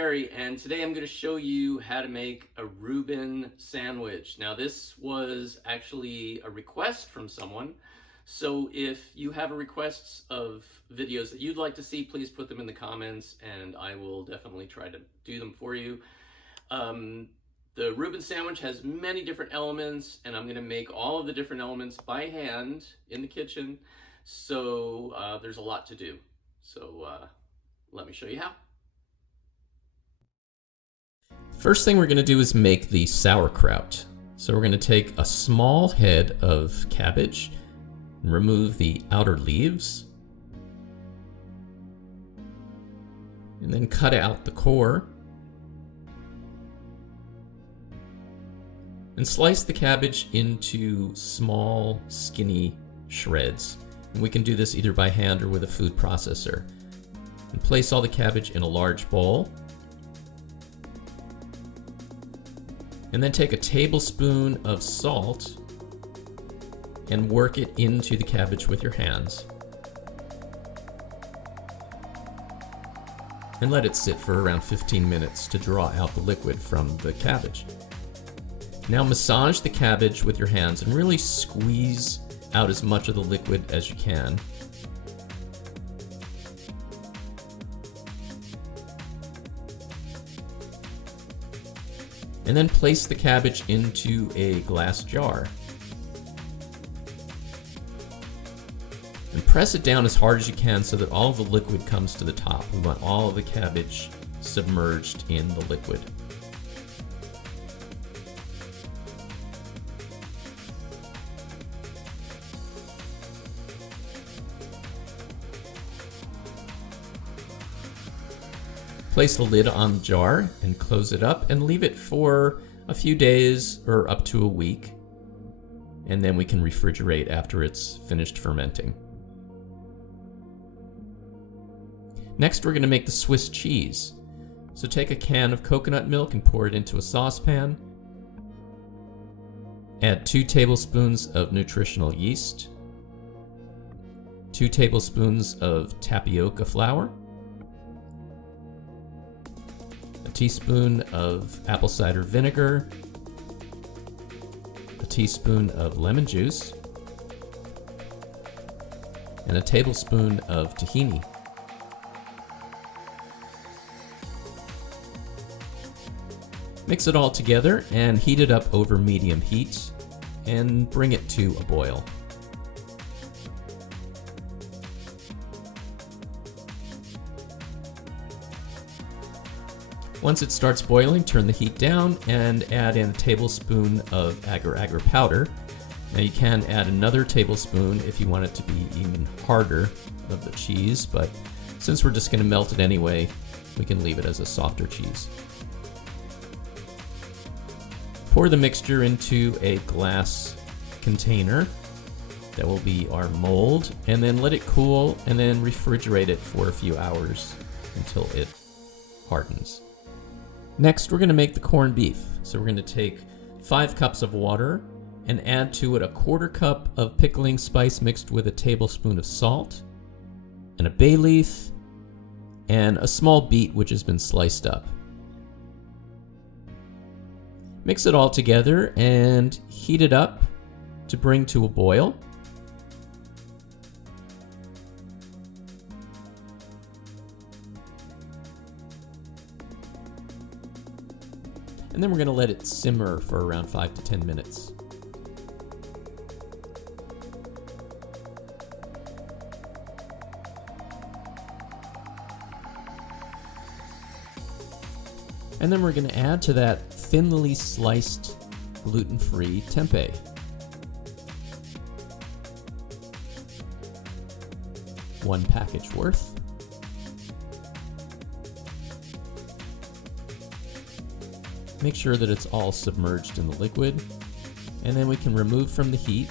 Jerry, and today I'm going to show you how to make a Reuben sandwich. Now this was actually a request from someone, so if you have requests of videos that you'd like to see, please put them in the comments and I will definitely try to do them for you. The Reuben sandwich has many different elements, and I'm going to make all of the different elements by hand in the kitchen, so there's a lot to do. So let me show you how. First thing we're going to do is make the sauerkraut. So we're going to take a small head of cabbage and remove the outer leaves. And then cut out the core. And slice the cabbage into small, skinny shreds. And we can do this either by hand or with a food processor. And place all the cabbage in a large bowl. And then take a tablespoon of salt and work it into the cabbage with your hands. And let it sit for around 15 minutes to draw out the liquid from the cabbage. Now massage the cabbage with your hands and really squeeze out as much of the liquid as you can. And then place the cabbage into a glass jar. And press it down as hard as you can so that all of the liquid comes to the top. We want all of the cabbage submerged in the liquid. Place the lid on the jar and close it up and leave it for a few days or up to a week. And then we can refrigerate after it's finished fermenting. Next, we're going to make the Swiss cheese. So take a can of coconut milk and pour it into a saucepan. Add 2 tablespoons of nutritional yeast, 2 tablespoons of tapioca flour, a teaspoon of apple cider vinegar, a teaspoon of lemon juice, and a tablespoon of tahini. Mix it all together and heat it up over medium heat and bring it to a boil. Once it starts boiling, turn the heat down and add in a tablespoon of agar powder. Now you can add another tablespoon if you want it to be even harder of the cheese, but since we're just going to melt it anyway, we can leave it as a softer cheese. Pour the mixture into a glass container. That will be our mold, and then let it cool and then refrigerate it for a few hours until it hardens. Next, we're going to make the corned beef. So we're going to take 5 cups of water and add to it a 1/4 cup of pickling spice mixed with a tablespoon of salt and a bay leaf and a small beet which has been sliced up. Mix it all together and heat it up to bring to a boil. And then we're going to let it simmer for around 5 to 10 minutes. And then we're going to add to that thinly sliced gluten-free tempeh. One package worth. Make sure that it's all submerged in the liquid, and then we can remove from the heat.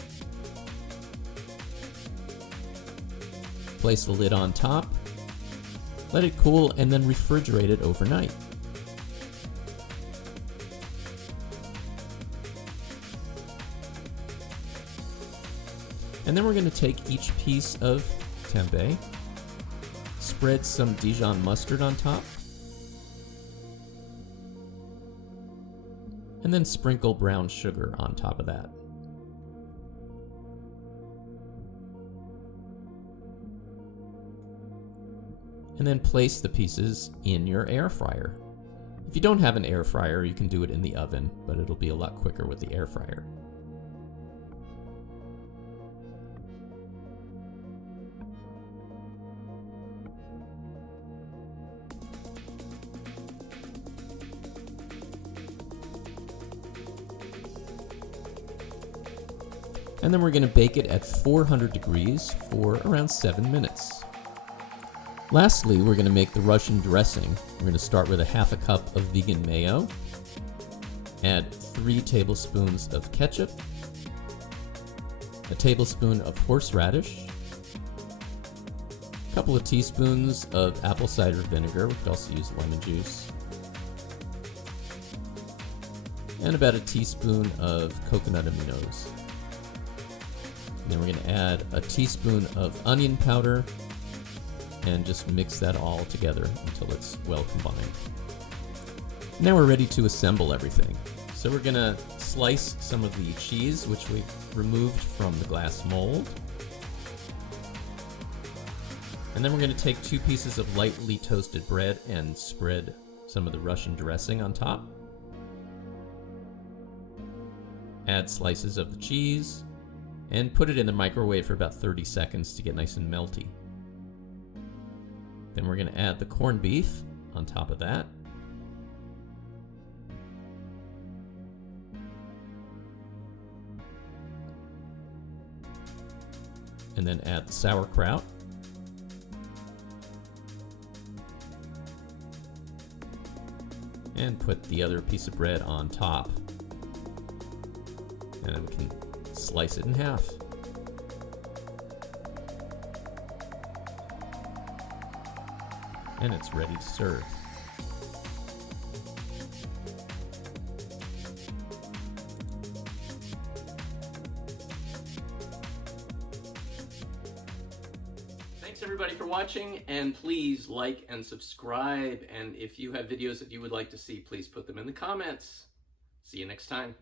Place the lid on top, let it cool, and then refrigerate it overnight. And then we're going to take each piece of tempeh, spread some Dijon mustard on top, And then sprinkle brown sugar on top of that. And then place the pieces in your air fryer. If you don't have an air fryer, you can do it in the oven, but it'll be a lot quicker with the air fryer. And then we're going to bake it at 400 degrees for around 7 minutes. Lastly, we're going to make the Russian dressing. We're going to start with a half a cup of vegan mayo, add 3 tablespoons of ketchup, a tablespoon of horseradish, a couple of teaspoons of apple cider vinegar, we could also use lemon juice, and about a teaspoon of coconut aminos. And then we're going to add a teaspoon of onion powder and just mix that all together until it's well combined. Now we're ready to assemble everything. So we're going to slice some of the cheese, which we removed from the glass mold. And then we're going to take 2 pieces of lightly toasted bread and spread some of the Russian dressing on top. Add slices of the cheese and put it in the microwave for about 30 seconds to get nice and melty. Then we're going to add the corned beef on top of that. And then add the sauerkraut. And put the other piece of bread on top. And then we can slice it in half. And it's ready to serve. Thanks everybody for watching, and please like and subscribe. And if you have videos that you would like to see, please put them in the comments. See you next time.